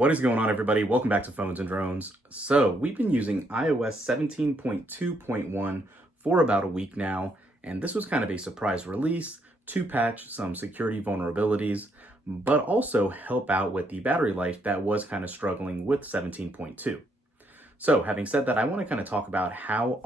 What is going on, everybody? Welcome back to Phones and Drones. So we've been using iOS 17.2.1 for about a week now, and this was kind of a surprise release to patch some security vulnerabilities, but also help out with the battery life that was kind of struggling with 17.2. So having said that, I want to kind of talk about how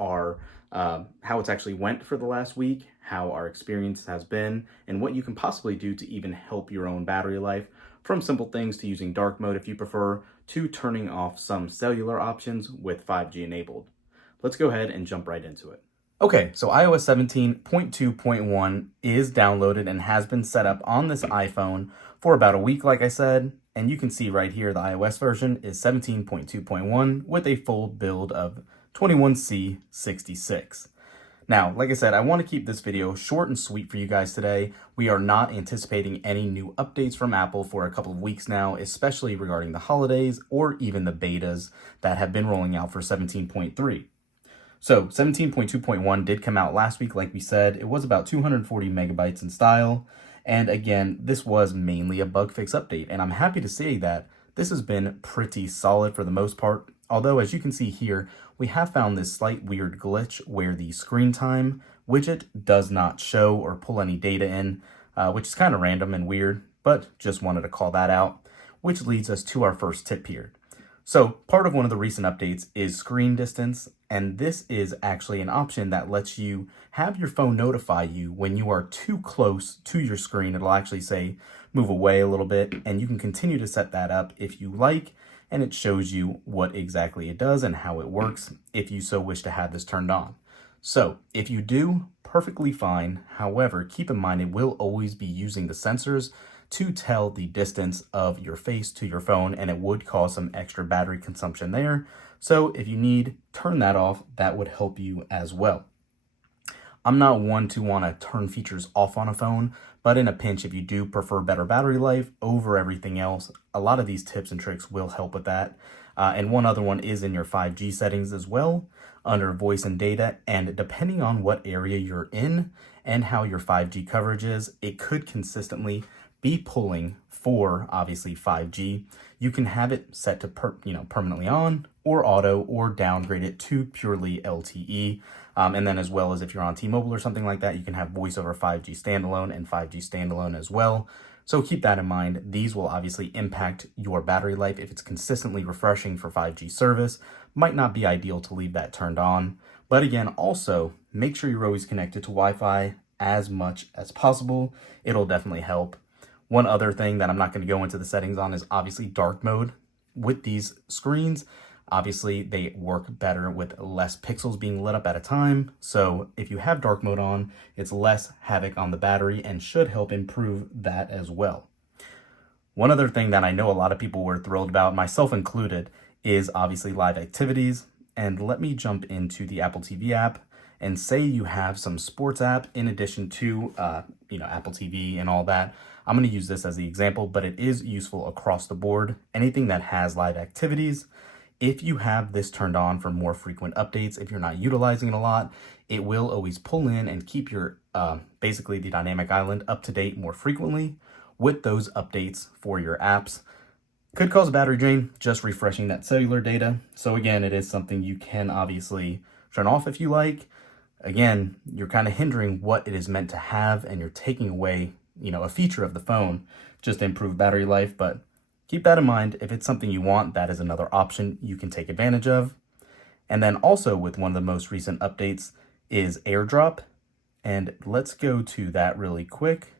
it's actually went for the last week, how our experience has been, and what you can possibly do to even help your own battery life, from simple things to using dark mode if you prefer, to turning off some cellular options with 5G enabled. Let's go ahead and jump right into it. Okay, so iOS 17.2.1 is downloaded and has been set up on this iPhone for about a week, like I said, and you can see right here the iOS version is 17.2.1 with a full build of 21C66. Now, like I said, I want to keep this video short and sweet for you guys today. We are not anticipating any new updates from Apple for a couple of weeks now, especially regarding the holidays or even the betas that have been rolling out for 17.3. So 17.2.1 did come out last week, like we said. It was about 240 megabytes in style. And again, this was mainly a bug fix update. And I'm happy to say that this has been pretty solid for the most part. Although, as you can see here, we have found this slight weird glitch where the screen time widget does not show or pull any data in, which is kind of random and weird, but just wanted to call that out, which leads us to our first tip here. So part of one of the recent updates is screen distance, and this is actually an option that lets you have your phone notify you when you are too close to your screen. It'll actually say move away a little bit, and you can continue to set that up if you like, and it shows you what exactly it does and how it works if you so wish to have this turned on. So if you do, perfectly fine. However, keep in mind it will always be using the sensors to tell the distance of your face to your phone, and it would cause some extra battery consumption there. So if you need, turn that off. That would help you as well. I'm not one to want to turn features off on a phone, but in a pinch, if you do prefer better battery life over everything else, a lot of these tips and tricks will help with that. And one other one is in your 5G settings as well, under voice and data. And depending on what area you're in and how your 5G coverage is, it could consistently be pulling for obviously 5G. You can have it set to permanently on or auto, or downgrade it to purely LTE. And then as well as if you're on T-Mobile or something like that, you can have voice over 5G standalone and 5G standalone as well. So keep that in mind. These will obviously impact your battery life if it's consistently refreshing for 5G service. Might not be ideal to leave that turned on. But again, also make sure you're always connected to Wi-Fi as much as possible. It'll definitely help. One other thing that I'm not going to go into the settings on is obviously dark mode. With these screens, obviously they work better with less pixels being lit up at a time. So if you have dark mode on, it's less havoc on the battery and should help improve that as well. One other thing that I know a lot of people were thrilled about, myself included, is obviously live activities. And let me jump into the Apple TV app and say you have some sports app in addition to Apple TV and all that. I'm going to use this as the example, but it is useful across the board. Anything that has live activities, if you have this turned on for more frequent updates, if you're not utilizing it a lot, it will always pull in and keep your basically the dynamic island up to date more frequently with those updates for your apps. Could cause a battery drain just refreshing that cellular data. So again, it is something you can obviously turn off if you like. Again, you're kind of hindering what it is meant to have, and you're taking away a feature of the phone just to improve battery life. But keep that in mind. If it's something you want, that is another option you can take advantage of. And then also with one of the most recent updates is AirDrop. And let's go to that really quick.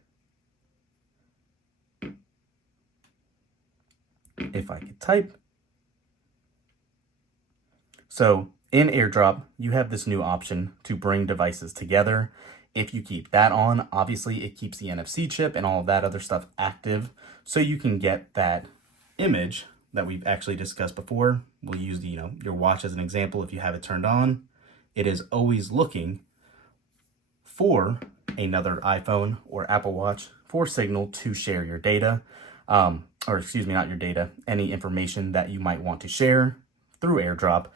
If I could type. So in AirDrop, you have this new option to bring devices together. If you keep that on, obviously it keeps the NFC chip and all of that other stuff active, so you can get that image that we've actually discussed before. We'll use your watch as an example. If you have it turned on, it is always looking for another iPhone or Apple Watch for signal to share your data, not your data, any information that you might want to share through AirDrop.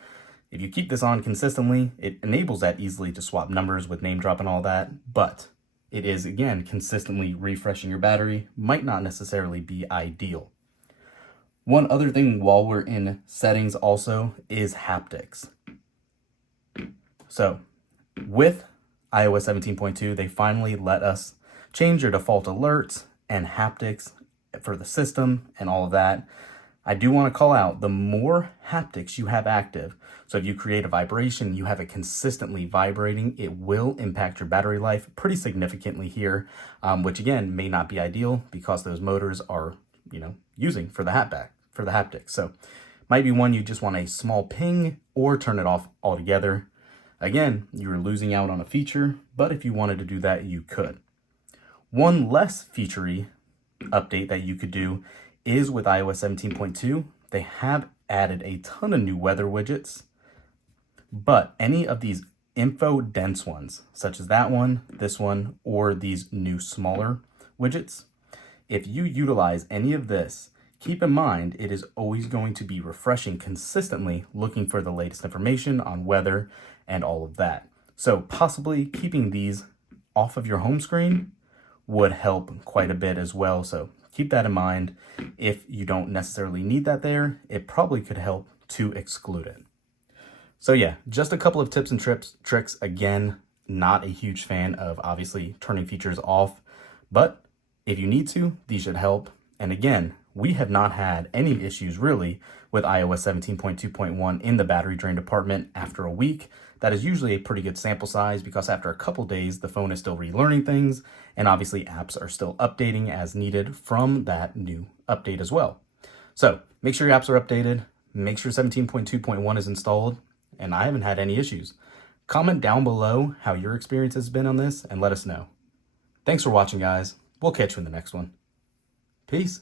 If you keep this on consistently, it enables that easily to swap numbers with name drop and all that, but it is, again, consistently refreshing your battery. Might not necessarily be ideal. One other thing while we're in settings also is haptics. So with iOS 17.2, they finally let us change your default alerts and haptics for the system and all of that. I do want to call out, the more haptics you have active, so if you create a vibration, you have it consistently vibrating, it will impact your battery life pretty significantly here, which again may not be ideal because those motors are, using for the haptics. So might be one you just want a small ping or turn it off altogether. Again, you're losing out on a feature, but if you wanted to do that, you could. One less featurey update that you could do is with iOS 17.2. They have added a ton of new weather widgets, but any of these info dense ones, such as that one, this one, or these new smaller widgets, if you utilize any of this, keep in mind it is always going to be refreshing consistently, looking for the latest information on weather and all of that. So possibly keeping these off of your home screen would help quite a bit as well. So keep that in mind. If you don't necessarily need that there, it probably could help to exclude it. So yeah, just a couple of tips and tricks. Again, not a huge fan of obviously turning features off, but if you need to, these should help. And again, we have not had any issues really with iOS 17.2.1 in the battery drain department after a week. That is usually a pretty good sample size because after a couple days, the phone is still relearning things, and obviously apps are still updating as needed from that new update as well. So make sure your apps are updated, make sure 17.2.1 is installed, and I haven't had any issues. Comment down below how your experience has been on this and let us know. Thanks for watching, guys. We'll catch you in the next one. Peace.